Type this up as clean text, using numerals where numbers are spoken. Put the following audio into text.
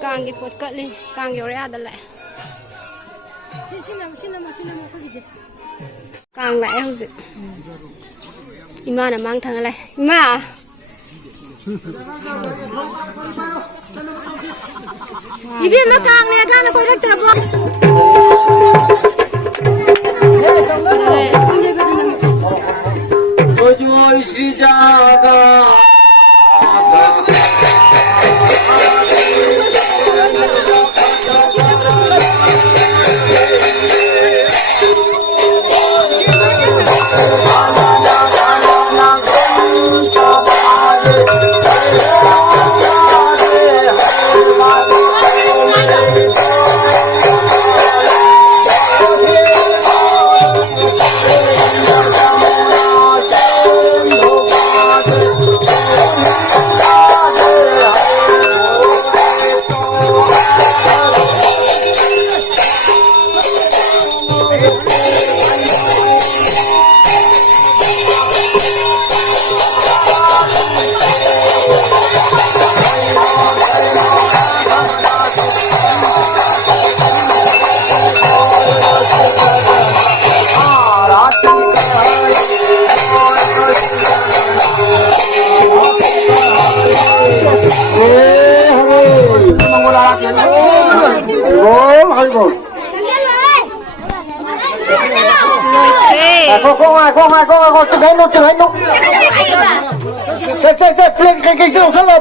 Càng cái bột cận lên càng nhiều ra đợt lại càng lại không gì Ima là mang thằng này Ima à đi biết mà càng này càng nó coi rất là bom ôi chúa sĩ cha ca không ai chụp hết luôn. Xe, lên cái kiểu rất là